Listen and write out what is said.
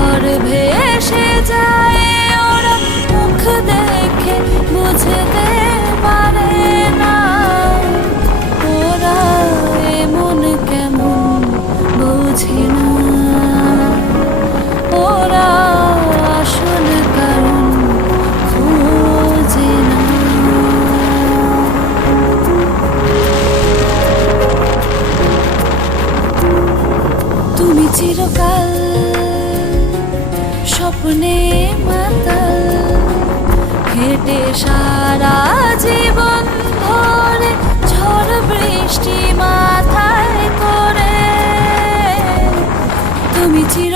ঘর ভেসে মুখ দেখে বুঝতে পারে না। ওরা এমন কেমন বোঝে না। ওরা আসল কারণ খোঁজে তুমি চিরকাল স্বপ্নে মাতাল হেঁটে সারা জীবন ধরে ঝড় বৃষ্টি মাথায় করে। তুমি চির